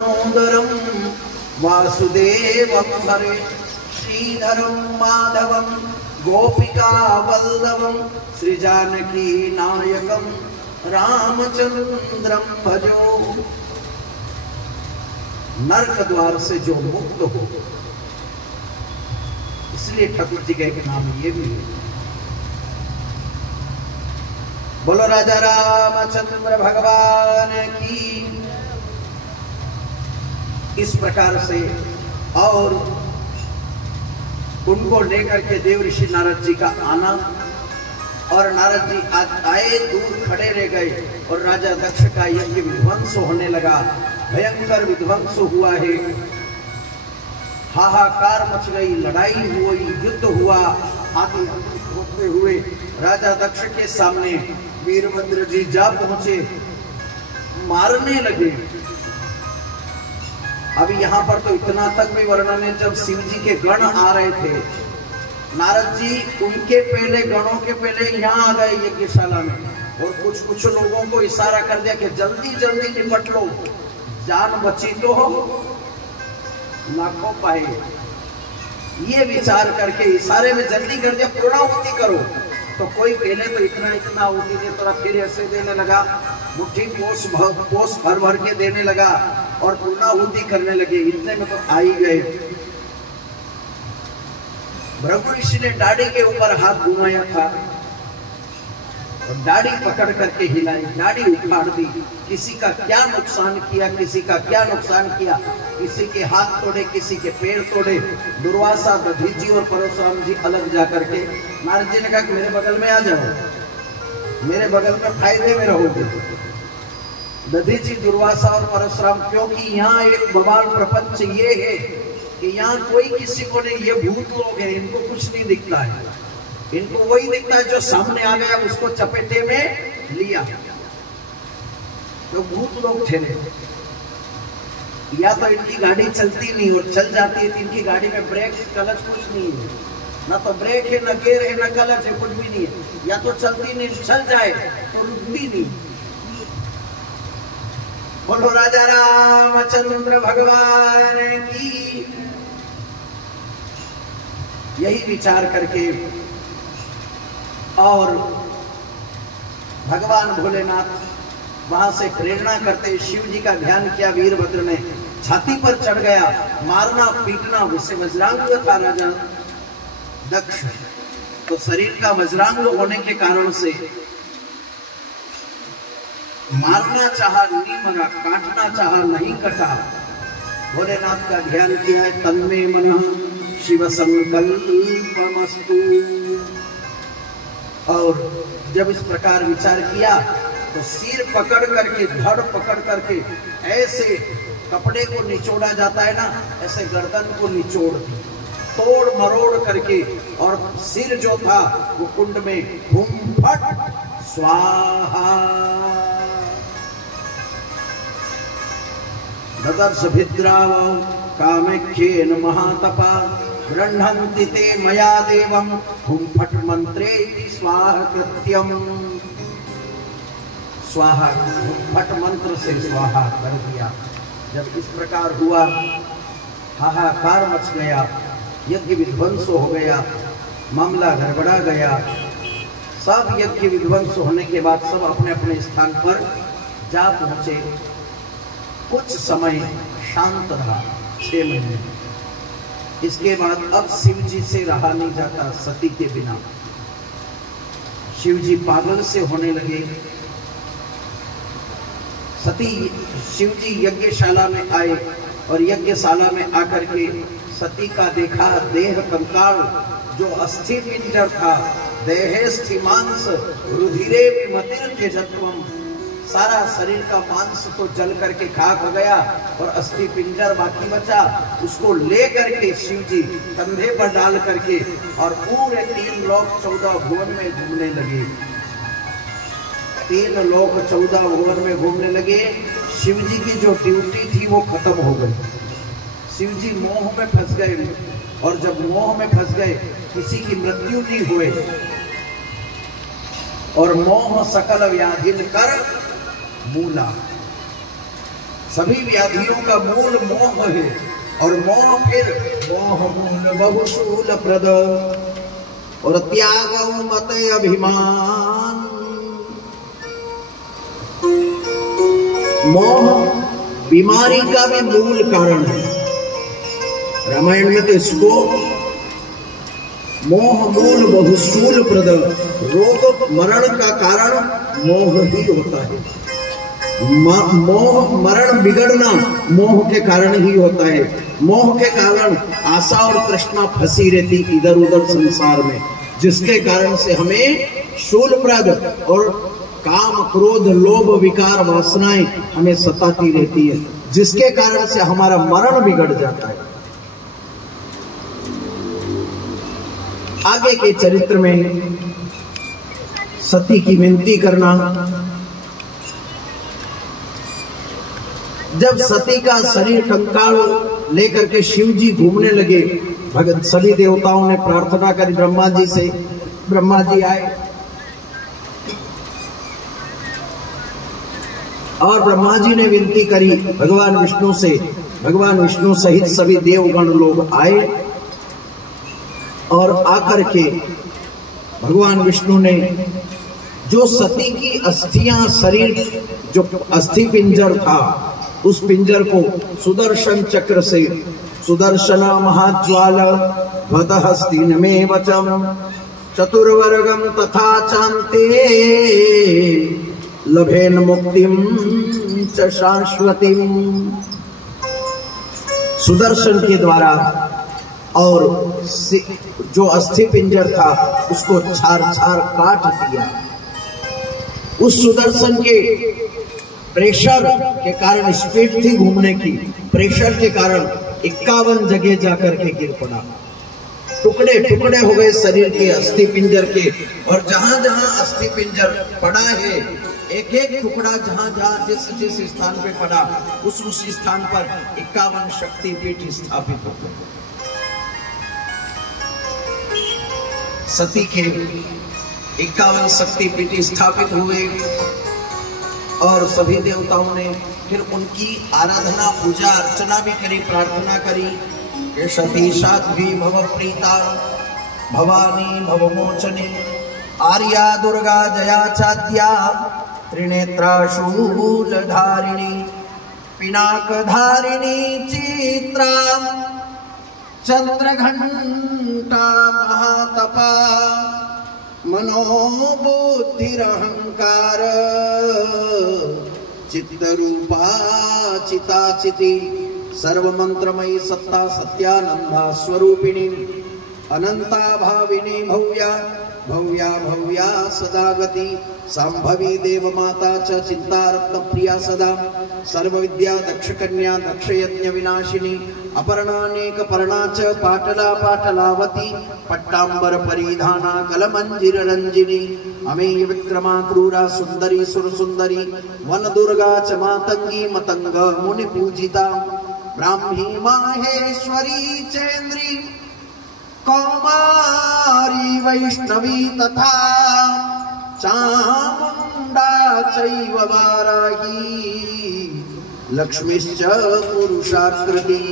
दामोदरं वासुदेवं हरे श्रीधरं माधवं गोपिका वल्लभं श्रीजानकी नायकं रामचंद्रं भजो। नरक द्वार से जो मुक्त हो, इसलिए ठाकुर जी का एक नाम ये भी है। बोलो राजा रामचंद्र भगवान की। इस प्रकार से और उनको लेकर के देव ऋषि नारद जी का आना, और नारद जी आए, दूर खड़े रह गए और राजा दक्ष का यज्ञ विध्वंस होने लगा। भयंकर विध्वंस हुआ है, हाहाकार मच गई, लड़ाई हुई, युद्ध हुआ। आदि होते हुए राजा दक्ष के सामने वीरभद्र जी जा पहुंचे, मारने लगे। अभी यहाँ पर तो इतना तक भी वर्णन है, जब शिव जी के गण आ रहे थे, नारद जी उनके पहले, गणों के पहले यहाँ आ गए यज्ञशाला में, और कुछ लोगों को इशारा कर दिया कि जल्दी जल्दी निपट लो, जान बची तो हो ना खो पाए। ये विचार करके इशारे में जल्दी कर दिया, पूर्णाहुति करो। तो कोई पहले तो इतना आहुति दे, थोड़ा फिर ऐसे देने लगा, मुट्ठी पोस भर भर के देने लगा और पूर्णाहुति करने लगे। इतने में तो आ ही गए। भृगु ऋषि ने दाढ़ी के ऊपर हाथ घुमाया था और दाढ़ी पकड़ करके हिलाई, दाढ़ी उखाड़ दी। किसी का क्या नुकसान किया, किसी का क्या नुकसान किया, किसी के हाथ तोड़े, किसी के पैर तोड़े। दुर्वासा, दधीची और परशुराम जी अलग जा करके, नारद जी ने कहा कि मेरे बगल में आ जाओ, मेरे बगल में फायदे में रहोगे। दधीची, दुर्वासा और परशुराम, क्योंकि यहाँ एक बवाल प्रपंच ये है कि यहाँ कोई किसी को नहीं, ये भूत लोग हैं, इनको कुछ नहीं दिखता है, इनको वही दिखता है जो सामने आ गया उसको चपेटे में लिया। तो भूत लोग ठहरे, या तो इनकी गाड़ी चलती नहीं और चल जाती है तो इनकी गाड़ी में ब्रेक क्लच कुछ नहीं है, ना तो ब्रेक है, ना गियर है, ना क्लच है, कुछ भी नहीं है। या तो चलती नहीं, चल जाए तो रुकती नहीं। बोलो राजा रामचंद्र भगवान की। यही विचार करके और भगवान भोलेनाथ वहां से प्रेरणा करते शिव जी का ध्यान किया। वीरभद्र ने छाती पर चढ़ गया, मारना पीटना, उससे वज्रांग था राजा दक्ष, तो शरीर का वज्रांग होने के कारण से मारना चाहा नहीं मरा, काटना चाहा नहीं कटा। भोलेनाथ का ध्यान किया है, तन्मे मनः शिव संकल्पमस्तु। और जब इस प्रकार विचार किया तो सिर पकड़ करके, धड़ पकड़ करके, ऐसे कपड़े को निचोड़ा जाता है ना, ऐसे गर्दन को निचोड़ दी, तोड़ मरोड़ करके, और सिर जो था वो कुंड में हुम फट स्वाहा। ददर्श भिद्राव कामेख्येन महातपा गृह्णन्ति ते मया देवं हुम फट मंत्रेति स्वाहा कृत्यम। स्वाहा, फट मंत्र से स्वाहा कर दिया। जब इस प्रकार हुआ, हाहाकार मच गया, यज्ञ विध्वंस हो गया, मामला गड़बड़ा गया। सब यज्ञ विध्वंस होने के बाद सब अपने अपने स्थान पर जा पहुंचे। कुछ समय शांत रहा, 6 महीने। इसके बाद अब शिव जी से रहा नहीं जाता सती के बिना। शिव जी पागल से होने लगे। सती, शिव जी यज्ञशाला में आए और यज्ञशाला में आकर के सती का देखा देह कंकाल, जो अस्थि पिंजर था, देहे स्थिमांस रुधिरे विमतिर त्यजत्वम, सारा शरीर का मांस तो जल करके खाक हो गया और अस्थि पिंजर बाकी बचा। उसको ले करके शिव जी कंधे पर डाल करके और पूरे 3 लोक 14 भुवन में घूमने लगे। 3 लोक 14 भुवन में घूमने लगे। शिव जी की जो ड्यूटी थी वो खत्म हो गई। शिव जी मोह में फंस गए, और जब मोह में फंस गए, किसी की मृत्यु नहीं हुए। और मोह सकल व्याधिन कर मूला, सभी व्याधियों का मूल मोह है, और मोह फिर मोह मूल बहुशूल प्रद, और त्याग मत अभिमान। मोह बीमारी का भी मूल कारण है। रामायण में तो इसको मोह मूल बहुशूल प्रद, रोग मरण का कारण मोह ही होता है। मोह मरण बिगड़ना मोह के कारण ही होता है। मोह के कारण आशा और तृष्णा फंसी रहती इधर उधर संसार में, जिसके कारण से हमें शूलप्रद और काम क्रोध लोभ विकार वासनाएं हमें सताती रहती है, जिसके कारण से हमारा मरण बिगड़ जाता है। आगे के चरित्र में सती की विनती करना। जब सती का शरीर कंकाल लेकर के शिव जी घूमने लगे, भगत सभी देवताओं ने प्रार्थना करी ब्रह्मा जी से। ब्रह्मा जी आए और ब्रह्मा जी ने विनती करी भगवान विष्णु से। भगवान विष्णु सहित सभी देवगण लोग आए और आकर के भगवान विष्णु ने जो सती की अस्थियां, शरीर जो अस्थि पिंजर था, उस पिंजर को सुदर्शन चक्र से, सुदर्शन महाज्वाल भदहस्तिनमे वचम चतुर्वर्गम तथा चांते लभेन मुक्तिम च शाश्वतीम। सुदर्शन के द्वारा और जो अस्थि पिंजर था उसको छार छार काट दिया। उस सुदर्शन के प्रेशर के कारण, स्पीड थी घूमने की, प्रेशर के कारण 51 जगह जाकर के गिर पड़ा। टुकड़े टुकड़े हो गए शरीर के, अस्थि पिंजर के, और जहां जहां अस्थि पिंजर पड़ा है, एक एक टुकड़ा जहां जहां जिस जिस स्थान पे पड़ा, उस स्थान पर 51 शक्तिपीठ स्थापित हो गए। सती के 51 शक्तिपीठ स्थापित हुए और सभी देवताओं ने फिर उनकी आराधना, पूजा अर्चना भी करी, प्रार्थना करी कि सती साध्वी भव प्रीता भवानी भवमोचने आर्या दुर्गा जया चाद्या त्रिनेत्रा शूलधारिणी पिनाकधारिणी चित्रा चंद्रघंटा महातपा मनोबुद्धिरहंकार चित्तरूपा चिताचिति सर्वमंत्रमयी सत्ता सत्यानंदा स्वरूपिणी अनंता भाविनी भव्या भव्या भव्या सदा गति संभवी देव माता च चिंता रत्न प्रिया सदा सर्व विद्या दक्ष कन्या दक्ष यज्ञ विनाशिनी अपर्णानेक पर्णा च पाटला पाटलावती पट्टांबर परिधाना कलमंजिर रंजिनी अमेय विक्रमा क्रूरा सुंदरी सुर सुंदरी वन दुर्गा च मातंगी मतंग मुनि पूजिता ब्राह्मी माहेश्वरी चेन्द्री कौमारी वैष्णवी तथा चामुंडा चैव वाराही लक्ष्मीश्च पुरुषाकृति।